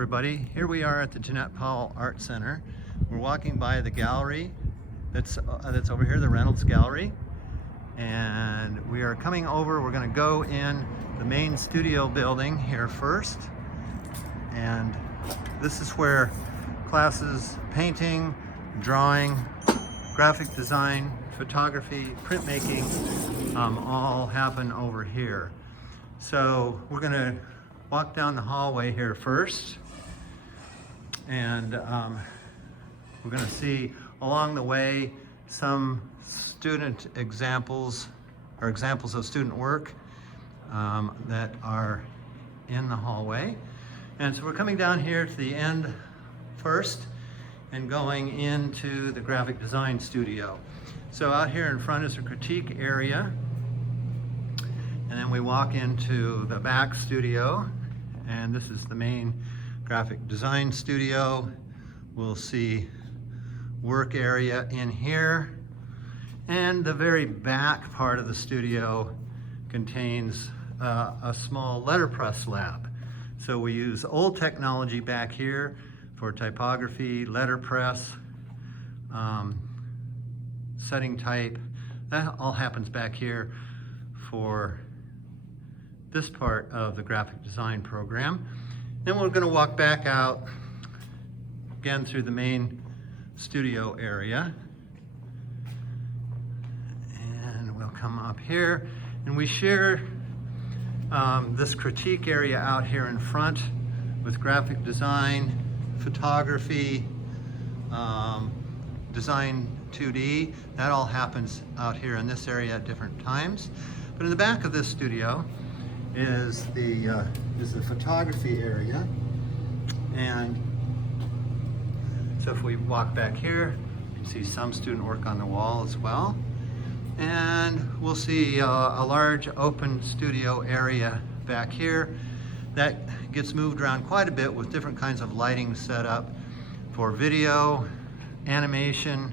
everybody. Here we are at the Jeannette Powell Art Center. We're walking by the gallery that's over here, the Reynolds Gallery. And we are coming over, we're gonna go in the main studio building here first. And this is where classes, painting, drawing, graphic design, photography, printmaking, all happen over here. So we're gonna walk down the hallway here first, and we're going to see along the way some student examples or examples of student work that are in the hallway. And so we're coming down here to the end first and going into the graphic design studio. So out here in front is a critique area, and then we walk into the back studio. And this is the main graphic design studio. We'll see work area in here. And the very back part of the studio contains a small letterpress lab. So we use old technology back here for typography, letterpress, setting type. That all happens back here for this part of the graphic design program. Then we're going to walk back out again through the main studio area, and we'll come up here, and we share this critique area out here in front with graphic design, photography, design 2D. That all happens out here in this area at different times. But in the back of this studio is the photography area. And so if we walk back here, you can see some student work on the wall as well. And we'll see a large open studio area back here that gets moved around quite a bit with different kinds of lighting set up for video, animation,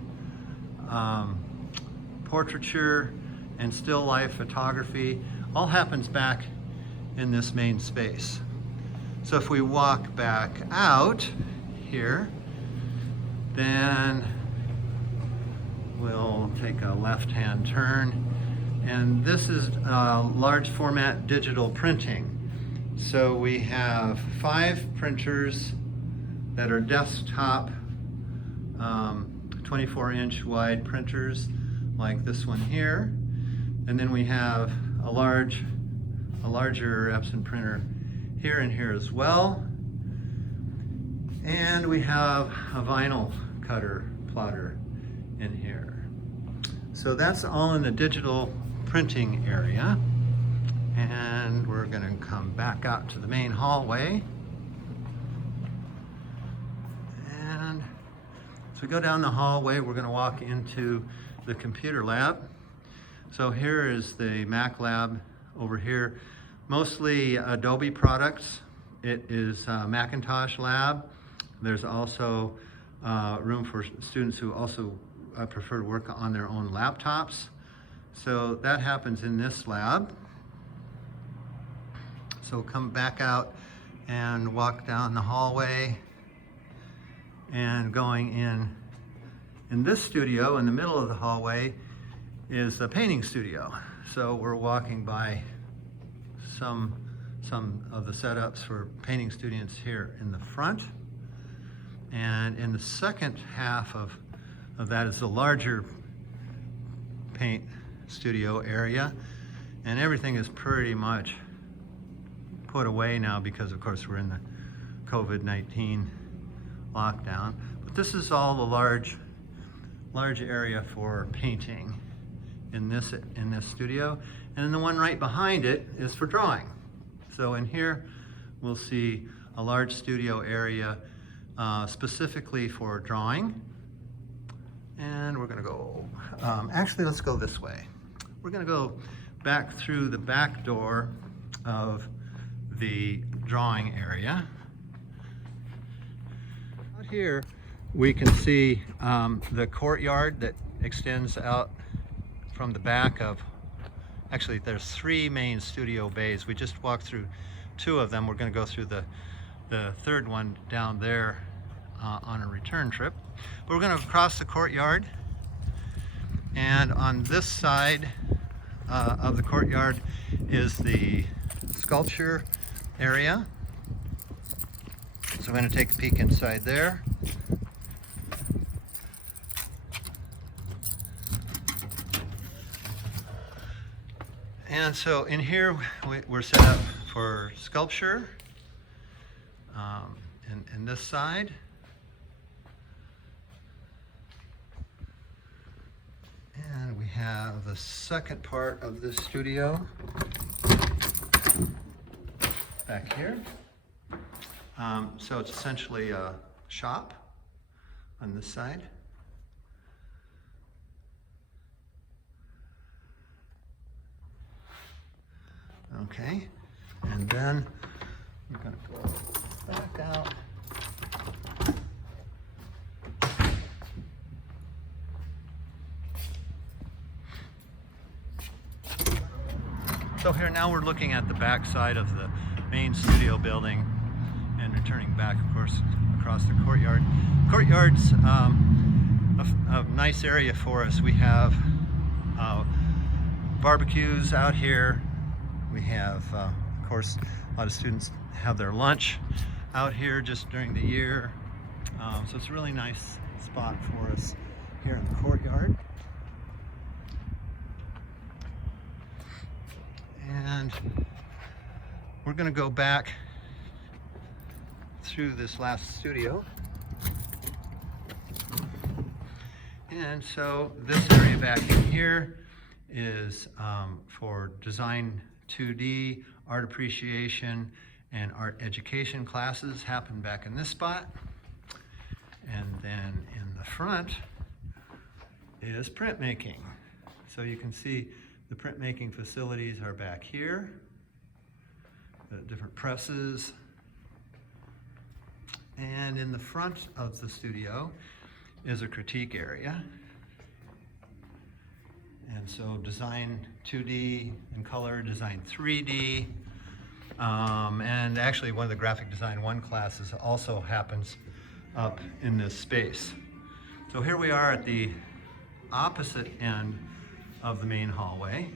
portraiture, and still life photography. All happens back in this main space. So if we walk back out here, then we'll take a left-hand turn, and this is large format digital printing. So we have 5 printers that are desktop 24-inch wide printers like this one here, and then we have a larger Epson printer here and here as well. And we have a vinyl cutter plotter in here. So that's all in the digital printing area. And we're gonna come back out to the main hallway. And as we go down the hallway, we're gonna walk into the computer lab. So here is the Mac lab over here. Mostly Adobe products. It is a Macintosh lab. There's also room for students who also prefer to work on their own laptops. So that happens in this lab. So come back out and walk down the hallway, and going in this studio in the middle of the hallway is the painting studio. So we're walking by some of the setups for painting students here in the front. And in the second half of that is the larger paint studio area. And everything is pretty much put away now because, of course, we're in the COVID-19 lockdown. But this is all the large area for painting in this studio. And then the one right behind it is for drawing. So in here, we'll see a large studio area specifically for drawing. And we're gonna go, actually let's go this way. We're gonna go back through the back door of the drawing area. Out here, we can see the courtyard that extends out from the back of, actually there's 3 main studio bays. We just walked through 2 of them. We're gonna go through the the third one down there on a return trip. But we're going to cross the courtyard, and on this side of the courtyard is the sculpture area. So I'm going to take a peek inside there. And so in here we're set up for sculpture in this side. And we have the second part of this studio back here. So it's essentially a shop on this side. Okay, and then we're going to go back out. So here now we're looking at the back side of the main studio building and returning back, of course, across the courtyard. Courtyard's a nice area for us. We have barbecues out here. We have, of course, a lot of students have their lunch out here just during the year. So it's a really nice spot for us here in the courtyard. And we're going to go back through this last studio. And so this area back in here is for design 2D, art appreciation, and art education classes happen back in this spot. And then in the front is printmaking. So you can see the printmaking facilities are back here, the different presses. And in the front of the studio is a critique area. And so design 2D and color, design 3D. And actually one of the graphic design 1 classes also happens up in this space. So here we are at the opposite end of the main hallway.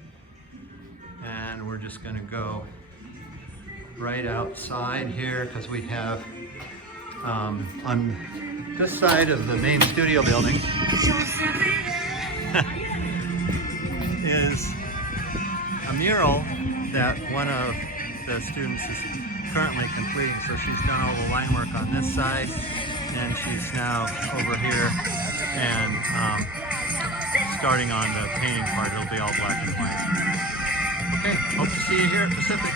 And we're just going to go right outside here because we have on this side of the main studio building is a mural that one of the students is currently completing. So she's done all the line work on this side, and she's now over here and starting on the painting part. It'll be all black and white. Okay, hope to see you here at Pacific.